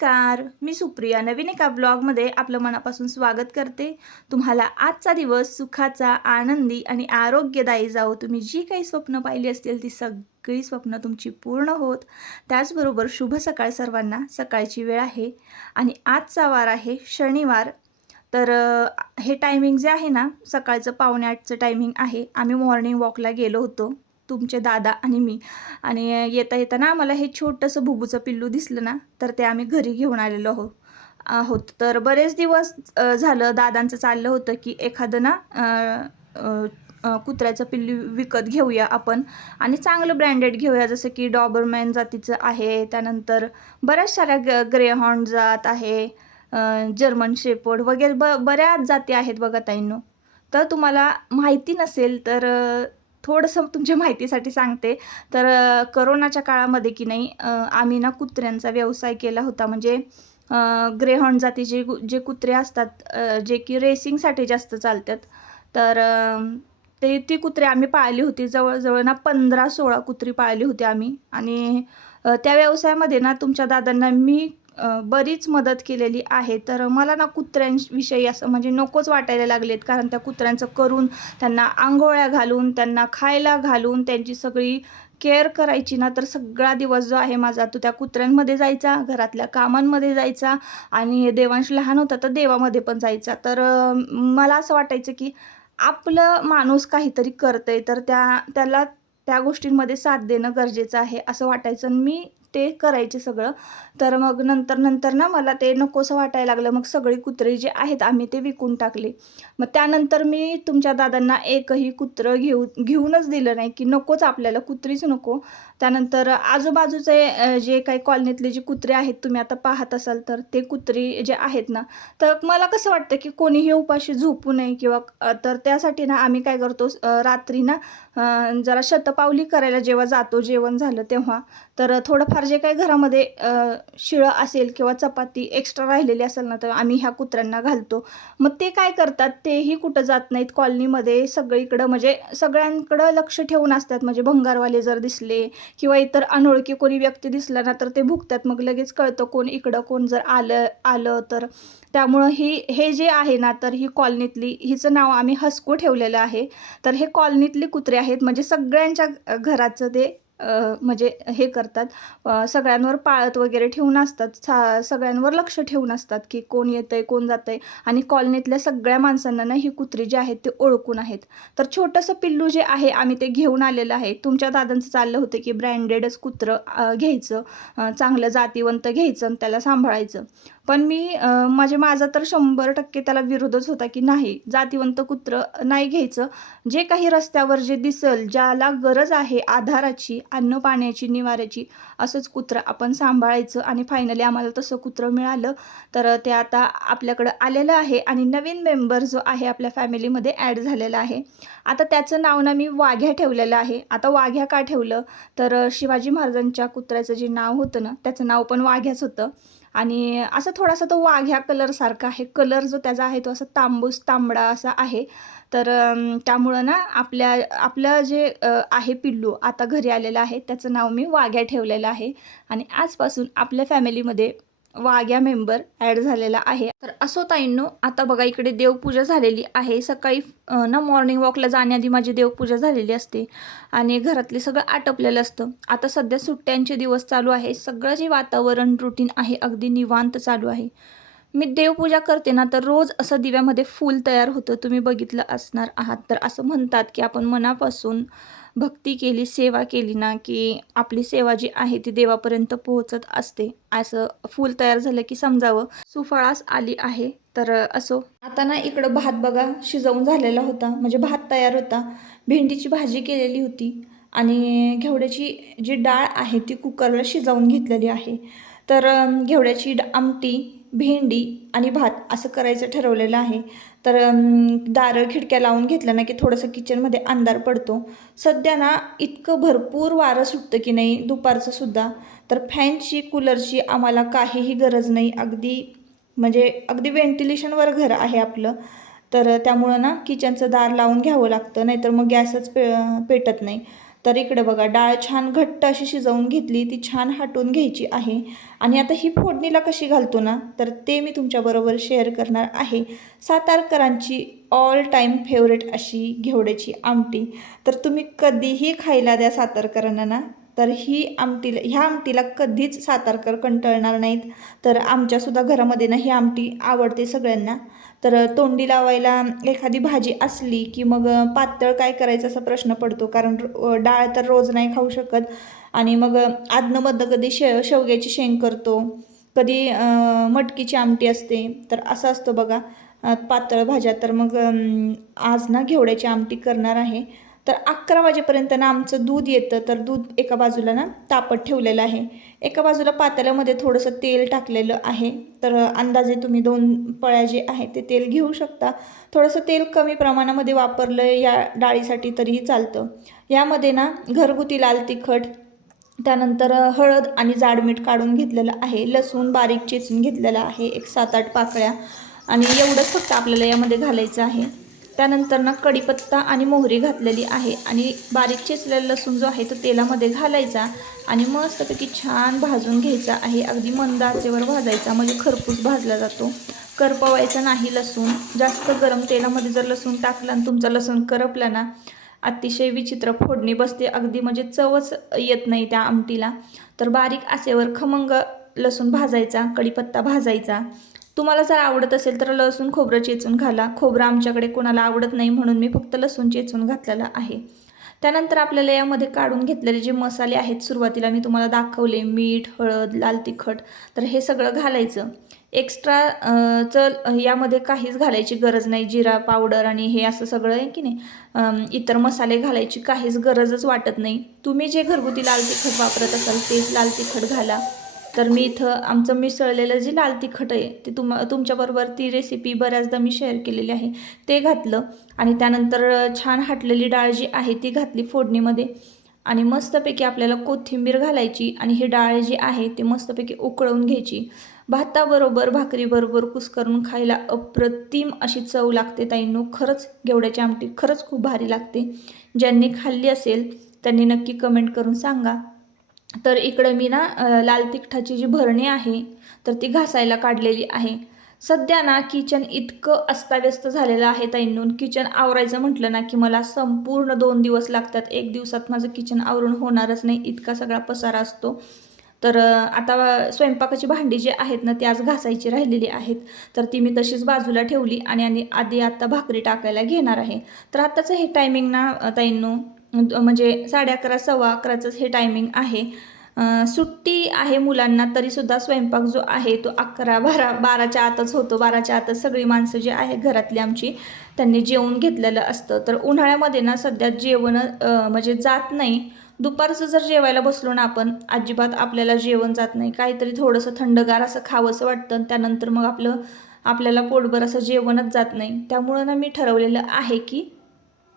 नमस्कार, मी सुप्रिया नवीन एका ब्लॉगमध्ये आपलं मनापासून स्वागत करते. तुम्हाला आजचा दिवस सुखाचा, आनंदी आणि आरोग्यदायी जावो. तुम्ही जी काही स्वप्न पाहिली असतील ती सगळी स्वप्न तुमची पूर्ण होत. त्याचबरोबर शुभ सकाळ सर्वांना. सकाळची वेळ आहे आणि आजचा वार आहे शनिवार. तर हे टायमिंग जे आहे ना, सकाळचं 7:45चं टायमिंग आहे. आम्ही मॉर्निंग वॉकला गेलो होतो, तुमचे दादा आणि मी. आणि येता येताना आम्हाला हे छोटंसं बुबूचं पिल्लू दिसलं ना, तर ते आम्ही घरी घेऊन आलेलो आहोत. तर बरेच दिवस झालं दादांचं चाललं होतं की एखादं ना अ, अ, कुत्र्याचं पिल्लू विकत घेऊया आपण आणि चांगलं ब्रँडेड घेऊया, जसं की डॉबरमॅन जातीचं आहे. त्यानंतर बऱ्याच साऱ्या ग्रेहॉन्ड जात आहे, जर्मन शेपर्ड वगैरे बऱ्याच जाती आहेत बघा ताईंनो. तर तुम्हाला माहिती नसेल तर थोडंसं तुमच्या माहितीसाठी सांगते. तर करोनाच्या काळामध्ये की नाही आम्ही ना कुत्र्यांचा व्यवसाय केला होता. म्हणजे ग्रेहॉन्ड जातीचे जे कुत्रे असतात, जे की रेसिंगसाठी जास्त चालतात. तर ती कुत्रे आम्ही पाळली होती. जवळजवळ ना 15-16 कुत्री पाळली होती आम्ही. आणि त्या व्यवसायामध्ये ना तुमच्या दादांना मी बरीच मदत केलेली आहे. तर मला ना कुत्र्यांविषयी असं म्हणजे नकोच वाटायला लागलेत, कारण त्या कुत्र्यांचं करून त्यांना अंघोळ्या घालून, त्यांना खायला घालून, त्यांची सगळी केअर करायची ना, तर सगळा दिवस जो आहे माझा तो त्या कुत्र्यांमध्ये जायचा, घरातल्या कामांमध्ये जायचा आणि देवांश लहान होता तर देवामध्ये पण जायचा. तर मला असं वाटायचं की आपलं माणूस काहीतरी करतंय तर त्याला त्या गोष्टींमध्ये साथ देणं गरजेचं आहे असं वाटायचं आणि मी ते करायचे सगळं. तर मग नंतर ना मला ते नकोसं वाटायला लागलं. मग सगळी कुत्रे जे आहेत आम्ही ते विकून टाकले. मग त्यानंतर मी तुमच्या दादांना एकही कुत्रं घेऊनच दिलं नाही, की नकोच आपल्याला कुत्रीच नको. त्यानंतर आजूबाजूचे जे काही कॉलनीतले जे कुत्रे आहेत तुम्ही आता पाहत असाल, तर ते कुत्री जे आहेत ना, तर मला कसं वाटतं की कोणीही उपाशी झोपू नये किंवा तर त्यासाठी ना आम्ही काय करतो, रात्री ना जरा शतपावली करायला जेव्हा जातो जेवण झालं तेव्हा, तर थोडंफार जे काही घरामध्ये शिळं असेल किंवा चपाती एक्स्ट्रा राहिलेली असेल ना, तर आम्ही ह्या कुत्र्यांना घालतो. मग ते काय करतात, तेही कुठं जात नाहीत. कॉलनीमध्ये सगळीकडं म्हणजे सगळ्यांकडं लक्ष ठेवून असतात. म्हणजे भंगारवाले जर दिसले किंवा इतर अनोळखी कोणी व्यक्ती दिसला ना, तर ते भुकतात. मग लगेच कळतं कोण इकडं कोण जर आलं तर. त्यामुळं हे जे आहे ना, तर ही कॉलनीतली, हिचं नाव आम्ही हसकू ठेवलेलं आहे. तर हे कॉलनीतले कुत्रे आहेत, म्हणजे सगळ्यांच्या घराचं ते म्हणजे हे करतात. सगळ्यांवर पाळत वगैरे ठेवून असतात. सगळ्यांवर लक्ष ठेवून असतात की कोण येतंय कोण जातंय. आणि कॉलनीतल्या सगळ्या माणसांना ना ही कुत्री जी आहेत ते ओळखून आहेत. तर छोटंसं पिल्लू जे आहे आम्ही ते घेऊन आलेलं आहे. तुमच्या दादांचं चाललं होतं की ब्रँडेडच कुत्रं घ्यायचं, चांगलं जातीवंत घ्यायचं आणि त्याला सांभाळायचं. पण माझा तर 100% त्याला विरोधच होता की नाही, जातीवंत कुत्रं नाही घ्यायचं. जे काही रस्त्यावर जे दिसेल, ज्याला गरज आहे आधाराची, अन्न पाण्याची, निवाऱ्याची, असंच कुत्रं आपण सांभाळायचं. आणि फायनली आम्हाला तसं कुत्रं मिळालं. तर ते आता आपल्याकडं आलेलं आहे आणि नवीन मेंबर जो आहे आपल्या फॅमिलीमध्ये ॲड झालेला आहे. आता त्याचं नाव ना मी वाघ्या ठेवलेलं आहे. आता वाघ्या का ठेवलं, तर शिवाजी महाराजांच्या कुत्र्याचं जे नाव होतं ना, त्याचं नाव पण वाघ्याच होतं. आणि असं थोडासा तो वाघ्या कलरसारखा आहे. कलर जो त्याचा आहे तो असा तांबूस तांबडा असा आहे. तर त्यामुळं ना आपलं जे आहे पिल्लू आता घरी आलेलं आहे, त्याचं नाव मी वाघ्या ठेवलेलं आहे. आणि आजपासून आपल्या फॅमिलीमध्ये वाघ्या मेंबर ॲड झालेला आहे. तर असो ताईंनो, आता बघा इकडे देवपूजा झालेली आहे. सकाळी ना मॉर्निंग वॉकला जाण्याआधी माझी देवपूजा झालेली असते आणि घरातले सगळं आटपलेलं असतं. आता सध्या सुट्ट्यांचे दिवस चालू आहे. सगळं जे वातावरण रुटीन आहे अगदी निवांत चालू आहे. मी देवपूजा करते ना, तर रोज असं दिव्यामध्ये फूल तयार होतं. तुम्ही बघितलं असणार आहात. तर असं म्हणतात की आपण मनापासून भक्ती केली, सेवा केली ना, की आपली सेवा जी आहे ती देवापर्यंत पोहोचत असते. असं फूल तयार झालं की समजावं सुफळास आली आहे. तर असो, आता ना इकडं भात बघा शिजवून झालेला होता, म्हणजे भात तयार होता. भेंडीची भाजी केलेली होती आणि घेवड्याची जी डाळ आहे ती कुकरला शिजवून घेतलेली आहे. तर घेवड्याची आमटी, भेंडी आणि भात असं करायचं ठरवलेलं आहे. तर दारं खिडक्या लावून घेतल्या ना की थोडंसं किचनमध्ये अंधार पडतो. सध्या ना इतकं भरपूर वारं सुटतं की नाही दुपारचं सुद्धा. तर फॅनची, कूलरची आम्हाला काहीही गरज नाही. अगदी व्हेंटिलेशनवर घर आहे आपलं. तर त्यामुळं ना किचनचं दार लावून घ्यावं लागतं, नाहीतर मग गॅसच पेटत नाही. तर इकडे बघा डाळ छान घट्ट अशी शिजवून घेतली, ती छान हाटून घ्यायची आहे. आणि आता ही फोडणीला कशी घालतो ना, तर ते मी तुमच्याबरोबर शेअर करणार आहे. सातारकरांची ऑल टाईम फेवरेट अशी घेवड्याची आमटी. तर तुम्ही कधीही खायला द्या सातारकरांना ना, तर ह्या आमटीला कधीच सातारकर कंटाळणार नाहीत. तर आमच्यासुद्धा घरामध्ये ना ही आमटी आवडते सगळ्यांना. तर तोंडी लावायला एखादी भाजी असली की मग पातळ काय करायचं असा प्रश्न पडतो, कारण डाळ तर रोज नाही खाऊ शकत. आणि मग आदनंमधनं कधी शेवग्याची शेंग करतो, कधी मटकीची आमटी असते. तर असं असतं बघा पातळ भाज्या. तर मग आज ना घेवड्याची आमटी करणार आहे. तर 11 वाजेपर्यंत ना आमचं दूध येतं. तर दूध एका बाजूला ना तापत ठेवलेलं आहे, एका बाजूला पातेल्यामध्ये थोडंसं तेल टाकलेलं आहे. तर अंदाजे तुम्ही 2 पळ्या जे आहे ते तेल घेऊ शकता. थोडंसं तेल कमी प्रमाणामध्ये वापरलं या डाळीसाठी तरीही चालतं. यामध्ये ना घरगुती लाल तिखट, त्यानंतर हळद आणि जाड मीठ काढून घेतलेलं आहे, लसूण बारीक चेचून घेतलेला आहे, एक 7-8 पाकळ्या, आणि एवढंच फक्त आपल्याला यामध्ये घालायचं आहे. त्यानंतर ना कढीपत्ता आणि मोहरी घातलेली आहे, आणि बारीक चिरलेला लसूण जो आहे तो तेलामध्ये घालायचा आणि मस्तपैकी छान भाजून घ्यायचा आहे. अगदी मंद आचेवर भाजायचा, म्हणजे खरपूस भाजला जातो. करपवायचा नाही लसूण. जास्त गरम तेलामध्ये जर लसूण टाकला आणि तुमचा लसूण करपला ना, अतिशय विचित्र फोडणी बसते, अगदी म्हणजे चवच येत नाही त्या आमटीला. तर बारीक आचेवर खमंग लसूण भाजायचा, कढीपत्ता भाजायचा. तुम्हाला जर आवडत असेल तर लसूण खोबरं चेचून घाला. खोबरं आमच्याकडे कोणाला आवडत नाही, म्हणून मी फक्त लसूण चेचून घातलेला आहे. त्यानंतर आपल्याला यामध्ये काढून घेतलेले जे मसाले आहेत, सुरुवातीला मी तुम्हाला दाखवले, मीठ, हळद, लाल तिखट, तर हे सगळं घालायचं. एक्स्ट्रा यामध्ये काहीच घालायची गरज नाही. जिरा पावडर आणि हे असं सगळं आहे की नाही, इतर मसाले घालायची काहीच गरजच वाटत नाही. तुम्ही जे घरगुती लाल तिखट वापरत असाल तेच लाल तिखट घाला. तर मी इथं आमचं मिसळलेलं जे लाल तिखट आहे ते तुमच्याबरोबर ती रेसिपी बऱ्याचदा मी शेअर केलेली आहे, ते घातलं. आणि त्यानंतर छान हाटलेली डाळ जी आहे ती घातली फोडणीमध्ये. आणि मस्तपैकी आपल्याला कोथिंबीर घालायची आणि ही डाळ जी आहे ती मस्तपैकी उकळवून घ्यायची. भाताबरोबर भाकरीबरोबर कुस्करून खायला अप्रतिम अशी चव लागते ताईंनो. खरंच घेवड्याची आमटी खरंच खूप भारी लागते. ज्यांनी खाल्ली असेल त्यांनी नक्की कमेंट करून सांगा. तर इकडे मी ना लाल तिखटाची जी भरणी आहे तर ती घासायला काढलेली आहे. सध्या ना किचन इतकं अस्ताव्यस्त झालेलं आहे ताईंनो. किचन आवरायचं म्हटलं ना की मला संपूर्ण 2 दिवस लागतात. 1 दिवसात माझं किचन आवरून होणारच नाही, इतका सगळा पसारा असतो. तर आता स्वयंपाकाची भांडी जी आहेत ना ती आज घासायची राहिलेली आहेत. तर ती मी तशीच बाजूला ठेवली आणि आधी आता भाकरी टाकायला घेणार आहे. तर आत्ताचं हे टायमिंग ना ताईंनो, म्हणजे 11:30 11:15च हे टायमिंग आहे. सुट्टी आहे मुलांना, तरीसुद्धा स्वयंपाक जो आहे तो 11-12च्या आतच होतो. 12च्या आतच सगळी माणसं जी आहे घरातली आमची त्यांनी जेवून घेतलेलं असतं. तर उन्हाळ्यामध्ये ना सध्या जेवण म्हणजे जात नाही. दुपारचं जर जेवायला बसलो ना आपण, अजिबात आपल्याला जेवण जात नाही. काहीतरी थोडंसं थंडगार असं खावंसं वाटतं आणि त्यानंतर मग आपल्याला पोटभर असं जेवणच जात नाही. त्यामुळं ना मी ठरवलेलं आहे की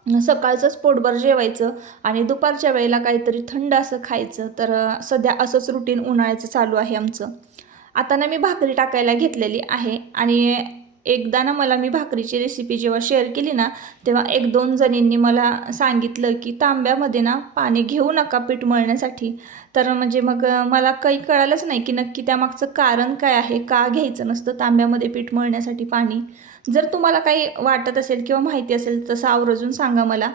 सकाळचंच पोटभर जेवायचं आणि दुपारच्या वेळेला काहीतरी थंड असं खायचं. तर सध्या असंच रुटीन उन्हाळ्याचं चालू आहे आमचं. आता ना मी भाकरी टाकायला घेतलेली आहे. आणि एकदा ना मी भाकरीची रेसिपी जेव्हा शेअर केली ना, तेव्हा 1-2 जणींनी मला सांगितलं की तांब्यामध्ये ना पाणी घेऊ नका पीठ मळण्यासाठी. तर म्हणजे मग मला काही कळालंच नाही की नक्की त्यामागचं कारण काय आहे, का घ्यायचं नसतं तांब्यामध्ये पीठ मळण्यासाठी पाणी. जर तुम्हाला काही वाटत असेल किंवा माहिती असेल तसं आवर्जून सांगा मला.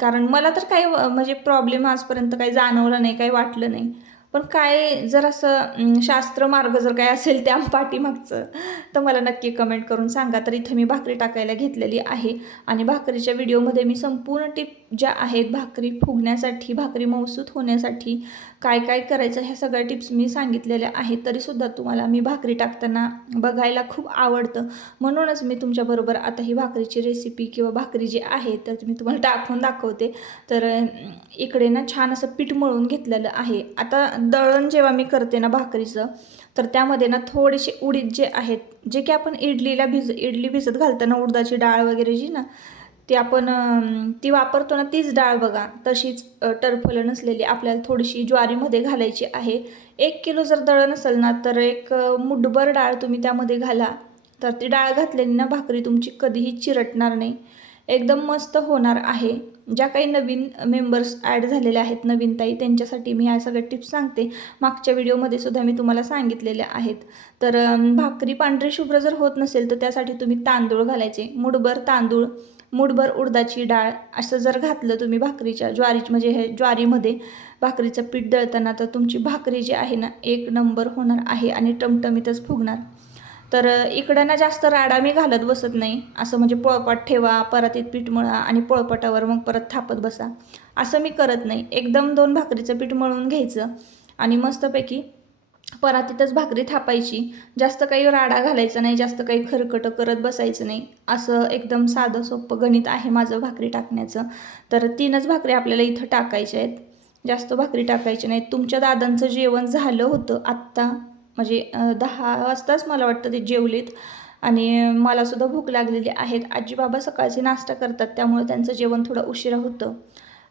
कारण मला तर काही म्हणजे प्रॉब्लेम आजपर्यंत काही जाणवला नाही, काही वाटलं नाही. पण काय जर असं शास्त्र मार्ग जर काय असेल त्या पाठीमागचं, तर मला नक्की कमेंट करून सांगा. तर इथं मी भाकरी टाकायला घेतलेली आहे आणि भाकरीच्या व्हिडिओमध्ये मी संपूर्ण टिप ज्या आहेत भाकरी फुगण्यासाठी, भाकरी मऊसूत होण्यासाठी काय काय करायचं ह्या सगळ्या टिप्स मी सांगितलेल्या आहेत. तरीसुद्धा तुम्हाला मी भाकरी टाकताना बघायला खूप आवडतं, म्हणूनच मी तुमच्याबरोबर आता ही भाकरीची रेसिपी किंवा भाकरी जी आहे तर मी तुम्हाला टाकून दाखवते. तर इकडे ना छान असं पीठ मळून घेतलेलं आहे. आता दळण जेव्हा मी करते ना भाकरीचं, तर त्यामध्ये ना थोडेसे उडीद जे आहेत, जे की आपण इडली भिजत घालताना उडदाची डाळ वगैरे जी ना ती आपण ती वापरतो ना, तीच डाळ बघा तशीच टरफलं नसलेली आपल्याला थोडीशी ज्वारीमध्ये घालायची आहे. 1 किलो जर दळण असेल ना तर एक मुठभर डाळ तुम्ही त्यामध्ये घाला. तर ती डाळ घातल्याने ना भाकरी तुमची कधीही चिरटणार नाही, एकदम मस्त होणार आहे. ज्या काही नवीन मेंबर्स ॲड झालेले आहेत, नवीन ताई, त्यांच्यासाठी मी ह्या सगळ्या टिप्स सांगते. मागच्या व्हिडिओमध्ये सुद्धा मी तुम्हाला सांगितलेल्या आहेत. तर भाकरी पांढरी शुभ्र जर होत नसेल तर त्यासाठी तुम्ही तांदूळ घालायचे. मूठभर तांदूळ, मूठभर उडदाची डाळ असं जर घातलं तुम्ही भाकरीच्या म्हणजे हे ज्वारीमध्ये भाकरीचं पीठ दळताना, तर तुमची भाकरी जी आहे ना, एक नंबर होणार आहे आणि टमटमीतच फुगणार. तर इकडं ना जास्त राडा मी घालत बसत नाही. असं म्हणजे पोळपाट ठेवा, परातीत पीठ मळा आणि पोळपाटावर मग परत थापत बसा, असं मी करत नाही. एकदम 2 भाकरीचं पीठ मळून घ्यायचं आणि मस्तपैकी परातीतच भाकरी थापायची. जास्त काही राडा घालायचा नाही, जास्त काही खरकटं करत बसायचं नाही. असं एकदम साधं सोपं गणित आहे माझं भाकरी टाकण्याचं. तर 3च भाकरी आपल्याला इथं टाकायच्या आहेत, जास्त भाकरी टाकायच्या नाहीत. तुमच्या दादांचं जेवण झालं होतं आत्ता, म्हणजे 10 वाजताच मला वाटतं ते जेवलेत आणि मलासुद्धा भूक लागलेली आहेत. आजी बाबा सकाळचे नाश्ता करतात, त्यामुळे त्यांचं जेवण थोडं उशिरा होतं.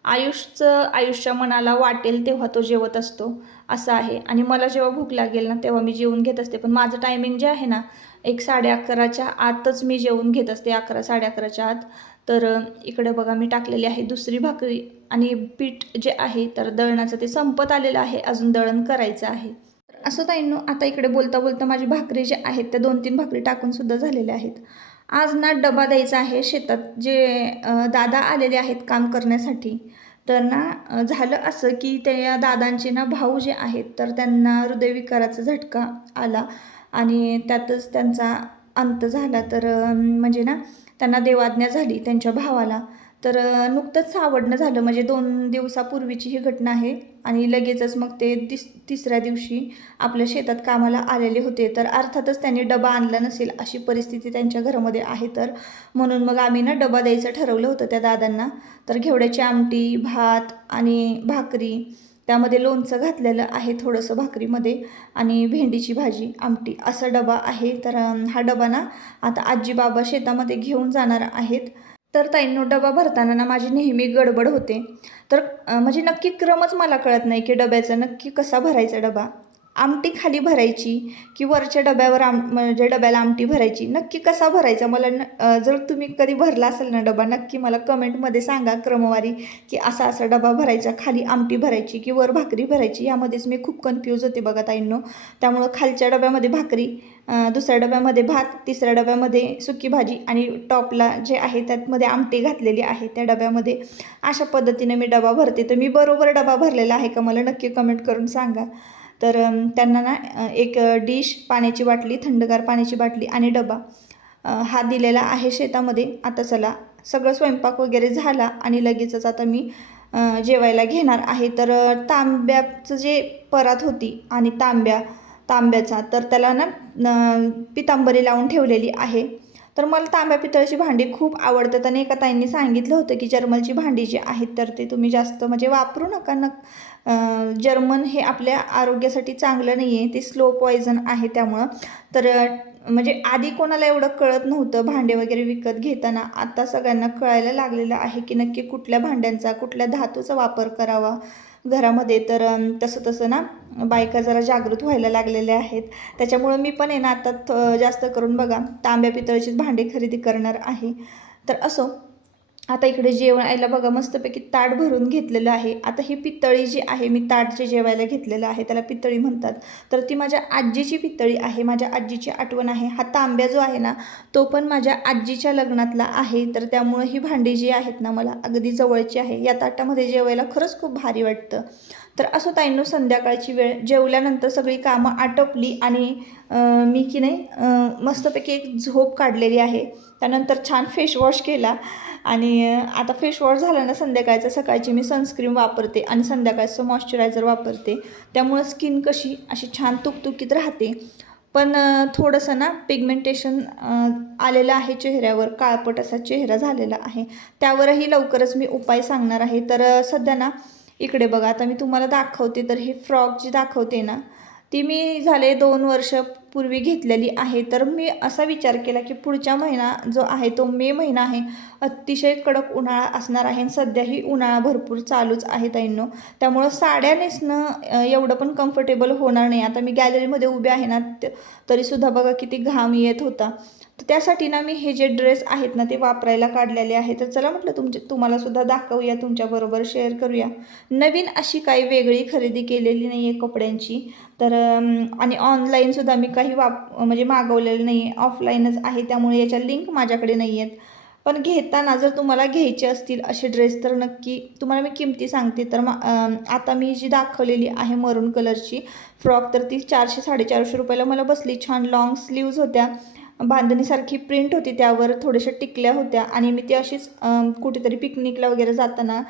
आयुष्य मनाला वाटेल तेव्हा तो जेवत असतो, असं आहे. आणि मला जेव्हा भूक लागेल ना तेव्हा मी जेवून घेत असते. पण माझं टायमिंग जे आहे ना, 11:30च्या आतच मी जेवून घेत असते, 11 11:30च्या आत. तर इकडे बघा मी टाकलेली आहे दुसरी भाकरी आणि पीठ जे आहे तर दळणाचं ते संपत आलेलं आहे, अजून दळण करायचं आहे. असं ताईंनो, आता इकडे बोलता बोलता माझी भाकरी जे आहेत त्या 2-3 भाकरी टाकून सुद्धा झालेल्या आहेत. आज ना डबा द्यायचा आहे शेतात, जे दादा आलेले आहेत काम करण्यासाठी. तर ना झालं असं की त्या दादांचे ना भाऊ जे आहेत तर त्यांना हृदयविकाराचा झटका आला आणि त्यातच त्यांचा अंत झाला. तर म्हणजे ना त्यांना देवाज्ञा झाली त्यांच्या भावाला. तर नुकतंच सावडणं झालं, म्हणजे 2 दिवसापूर्वीची ही घटना आहे आणि लगेचच मग ते तिसऱ्या दिवशी आपल्या शेतात कामाला आलेले होते. तर अर्थातच त्यांनी डबा आणला नसेल अशी परिस्थिती त्यांच्या घरामध्ये आहे. तर म्हणून मग आम्ही ना डबा द्यायचं ठरवलं होतं त्या दादांना. तर घेवड्याची आमटी, भात आणि भाकरी, त्यामध्ये लोणचं घातलेलं आहे थोडंसं भाकरीमध्ये आणि भेंडीची भाजी, आमटी, असा डबा आहे. तर हा डबा ना आता आजी बाबा शेतामध्ये घेऊन जाणार आहेत. तर ताईंनो, डबा भरताना ना माझी नेहमी गडबड होते. तर म्हणजे नक्की क्रमच मला कळत नाही की डब्याचा नक्की कसा भरायचा डबा. आमटी खाली भरायची की वरच्या डब्यावर म्हणजे डब्याला आमटी भरायची, नक्की कसा भरायचा मला जर तुम्ही कधी भरला असेल ना डबा, नक्की मला कमेंटमध्ये सांगा क्रमवारी की असा असा डबा भरायचा, खाली आमटी भरायची की वर भाकरी भरायची. यामध्येच मी खूप कन्फ्यूज होते बघा ताईंनो. त्यामुळं खालच्या डब्यामध्ये भाकरी, दुसऱ्या डब्यामध्ये भात, तिसऱ्या डब्यामध्ये सुकी भाजी आणि टॉपला जे आहे त्यातमध्ये आमटी घातलेली आहे त्या डब्यामध्ये. अशा पद्धतीने मी डबा भरते. तर मी बरोबर डबा भरलेला आहे का मला नक्की कमेंट करून सांगा. तर त्यांना ना एक डिश, पाण्याची बाटली, थंडगार पाण्याची बाटली आणि डबा हा दिलेला आहे शेतामध्ये. आता चला, सगळं स्वयंपाक वगैरे झाला आणि लगेचच आता मी जेवायला घेणार आहे. तर तांब्याचं जे परात होती आणि तांब्याचा तर त्याला ना पितांबरी लावून ठेवलेली आहे. तर मला तांब्या पितळची भांडी खूप आवडतात आणि एका ताईंनी सांगितलं होतं की जर्मलची भांडी जी आहेत तर ते तुम्ही जास्त म्हणजे वापरू नका. जर्मन हे आपल्या आरोग्यासाठी चांगलं नाही आहे, ते स्लो पॉयझन आहे त्यामुळं. तर म्हणजे आधी कोणाला एवढं कळत नव्हतं भांडे वगैरे विकत घेताना. आता सगळ्यांना कळायला लागलेलं आहे की नक्की कुठल्या भांड्यांचा, कुठल्या धातूचा वापर करावा घरामध्ये. तर तसं तसं ना बायका जरा जागृत व्हायला लागलेल्या आहेत. त्याच्यामुळं मी पण आहे ना आता जास्त करून बघा तांब्या पितळचीच भांडी खरेदी करणार आहे. तर असो, आता इकडे जेवायला बघा मस्तपैकी ताट भरून घेतलेलं आहे. आता ही पितळी जी आहे, मी ताट जे जेवायला घेतलेलं आहे त्याला पितळी म्हणतात. तर ती माझ्या आजीची पितळी आहे, माझ्या आजीची आठवण आहे. हा तांब्या जो आहे ना तो पण माझ्या आजीच्या लग्नातला आहे. तर त्यामुळं ही भांडी जी आहेत ना मला अगदी जवळची आहे. या ताटामध्ये जेवायला खरंच खूप भारी वाटतं. तर असं ताईंनो, संध्याकाळची वेळ, जेवल्यानंतर सगळी कामं आटोपली आणि मी की नाही मस्तपैकी एक झोप काढलेली आहे. त्यानंतर छान फेसवॉश केला आणि आता फेसवॉश झाला ना संध्याकाळचं, सकाळची मी सनस्क्रीन वापरते आणि संध्याकाळचं मॉइश्चरायझर वापरते. त्यामुळं स्किन कशी अशी छान तुकतुकीत राहते. पण थोडंसं ना पिगमेंटेशन आलेलं आहे चेहऱ्यावर, काळपट असा चेहरा झालेला आहे. त्यावरही लवकरच मी उपाय सांगणार आहे. तर सध्या ना इकडे बघा, आता मी तुम्हाला दाखवते. तर ही फ्रॉक जी दाखवते ना ती मी झाले 2 वर्षापूर्वी घेतलेली आहे. तर मी असा विचार केला की पुढच्या महिना जो आहे तो मे महिना आहे, अतिशय कडक उन्हाळा असणार आहे आणि सध्याही उन्हाळा भरपूर चालूच आहे ताईंनो. त्यामुळं साड्या नेसणं एवढं पण कम्फर्टेबल होणार नाही. आता मी गॅलरीमध्ये उभे आहे ना तरीसुद्धा बघा किती घाम येत होता. तर त्यासाठी ना मी हे जे ड्रेस आहेत ना ते वापरायला काढलेले आहे. तर चला म्हटलं तुम्हाला सुद्धा दाखवूया, तुमच्याबरोबर शेअर करूया. नवीन अशी काही वेगळी खरेदी केलेली नाही आहे कपड्यांची. तर आणि ऑनलाईनसुद्धा मी काही म्हणजे मागवलेलं नाही आहे, ऑफलाईनच आहे. त्यामुळे याच्या लिंक माझ्याकडे नाही आहेत. पण घेताना जर तुम्हाला घ्यायचे असतील असे ड्रेस तर नक्की तुम्हाला मी किमती सांगते. तर आता मी जी दाखवलेली आहे मरून कलरची फ्रॉक, तर ती 400-450 रुपयाला मला बसली. छान लॉंग स्लीव्ज होत्या, बांधणीसारखी प्रिंट होती, त्यावर थोड्याशा टिकल्या होत्या आणि मी ती अशीच कुठेतरी पिकनिकला वगैरे जाताना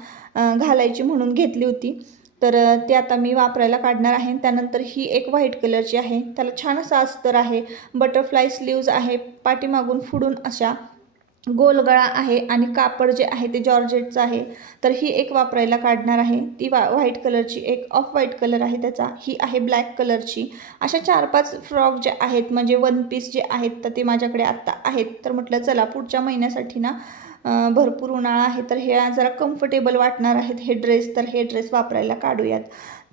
घालायची म्हणून घेतली होती. तर ते आता मी वापरायला काढणार आहे. त्यानंतर ही एक व्हाईट कलरची आहे, त्याला छान असा अस्तर आहे, बटरफ्लाय स्लीव्ज आहे, पाठीमागून फुडून अशा गोल गळा आहे आणि कापड जे आहे ते जॉर्जेटचं आहे. तर ही एक वापरायला काढणार आहे, ती व्हाईट कलरची. एक ऑफ व्हाईट कलर आहे त्याचा, ही आहे ब्लॅक कलरची. अशा 4-5 फ्रॉक जे आहेत म्हणजे वन पीस जे आहेत तर ते माझ्याकडे आत्ता आहेत. तर म्हटलं चला पुढच्या महिन्यासाठी ना भरपूर उन्हाळा आहे, तर हे जरा कम्फर्टेबल वाटणार आहेत हे ड्रेस, तर हे ड्रेस वापरायला काढूयात.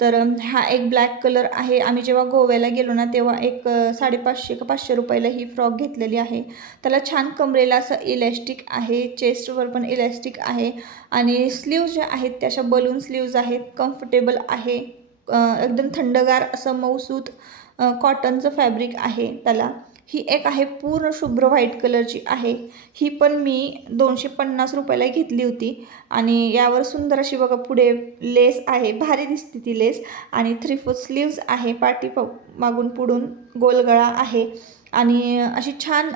तर हा एक ब्लॅक कलर आहे. आम्ही जेव्हा गोव्याला गेलो ना तेव्हा एक 550 का 500 रुपयाला ही फ्रॉक घेतलेली आहे. त्याला छान कमरेला असं इलॅस्टिक आहे, चेस्टवर पण इलॅस्टिक आहे आणि स्लीव्ज ज्या आहेत त्या अशा बलून स्लीव्ज आहेत. कम्फर्टेबल आहे, एकदम थंडगार असं मऊसूत कॉटनचं फॅब्रिक आहे त्याला. ही एक आहे पूर्ण शुभ्र व्हाईट कलरची आहे. ही पण मी 250 रुपयाला घेतली होती आणि यावर सुंदर अशी बघा पुढे लेस आहे, भारी दिसते ती लेस आणि 3/4 स्लीव्ज आहे, मागून पुढून गोलगळा आहे आणि अशी छान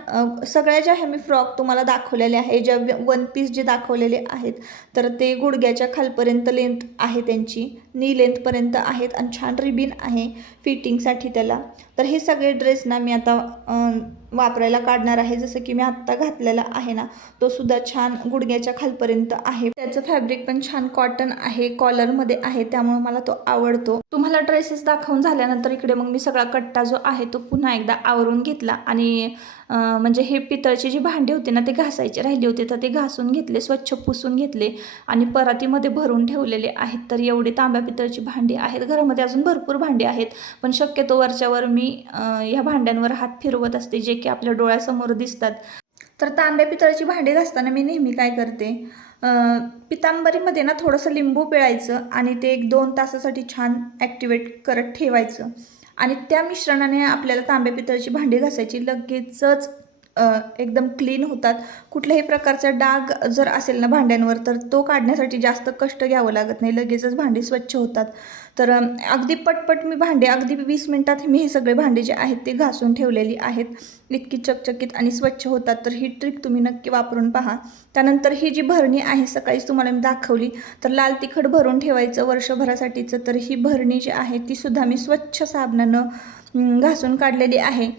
सगळ्या ज्या ह्या मी फ्रॉक तुम्हाला दाखवलेल्या आहे, ज्या वन पीस जे दाखवलेले आहेत तर ते गुडघ्याच्या खालपर्यंत लेंथ आहे त्यांची, नी लेंथपर्यंत आहेत आणि छान रिबीन आहे फिटिंगसाठी त्याला. तर हे सगळे ड्रेस ना मी आता वापरायला काढणार आहे. जसं की मी आत्ता घातलेला आहे ना तो सुद्धा छान गुडघ्याच्या खालपर्यंत आहे, त्याचं फॅब्रिक पण छान कॉटन आहे, कॉलरमध्ये आहे, त्यामुळे मला तो आवडतो. तुम्हाला ड्रेसेस दाखवून झाल्यानंतर इकडे मग मी सगळा कट्टा जो आहे तो पुन्हा एकदा आवरून घेतला आणि म्हणजे हे पितळची जी भांडी होती ना ते घासायचे राहिली होते तर ते घासून घेतले, स्वच्छ पुसून घेतले आणि परातीमध्ये भरून ठेवलेले आहेत. तर एवढी तांब्या पितळची भांडी आहेत घरामध्ये. अजून भरपूर भांडी आहेत पण शक्यतो वरच्यावर मी ह्या भांड्यांवर हात फिरवत असते जे की आपल्या डोळ्यासमोर दिसतात. तर तांब्या पितळची भांडी घासताना मी नेहमी काय करते, पितांबरीमध्ये ना थोडंसं लिंबू पिळायचं आणि ते 1-2 तासासाठी छान ॲक्टिवेट करत ठेवायचं आणि त्या मिश्रणाने आपल्याला तांब्या पितळची भांडी घासायची, लगेचच एकदम क्लीन होतात. कुठल्याही प्रकारचा डाग जर असेल ना भांड्यांवर तर तो काढण्यासाठी जास्त कष्ट घ्यावं लागत नाही, लगेचच भांडी स्वच्छ होतात. तर अगदी पटपट मी भांडे अगदी 20 मिनिटात मी हे सगळे भांडे जे आहेत ते घासून ठेवलेली आहेत. इतकी चकचकीत आणि स्वच्छ होतात. तर ही ट्रिक तुम्ही नक्की वापरून पहा. त्यानंतर ही जी भरणी आहे सकाळीच तुम्हाला मी दाखवली, तर लाल तिखट भरून ठेवायचं वर्षभरासाठीचं. तर ही भरणी जी आहे ती सुद्धा मी स्वच्छ साबणानं घासून काढलेली आहे.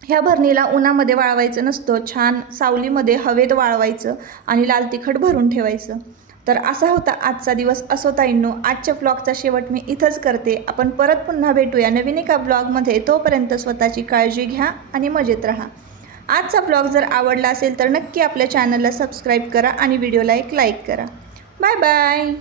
ह्या भरणीला उन्हामध्ये वाळवायचं नसतं, छान सावलीमध्ये हवेत वाळवायचं आणि लाल तिखट भरून ठेवायचं. तर असा होता आजचा दिवस. असो ताईंनो, आजच्या ब्लॉगचा शेवट मी इथंच करते. आपण परत पुन्हा भेटूया नवीन एका ब्लॉगमध्ये. तोपर्यंत स्वतःची काळजी घ्या आणि मजेत राहा. आजचा ब्लॉग जर आवडला असेल तर नक्की आपल्या चॅनलला सबस्क्राईब करा आणि व्हिडिओला एक लाईक करा. Bye bye.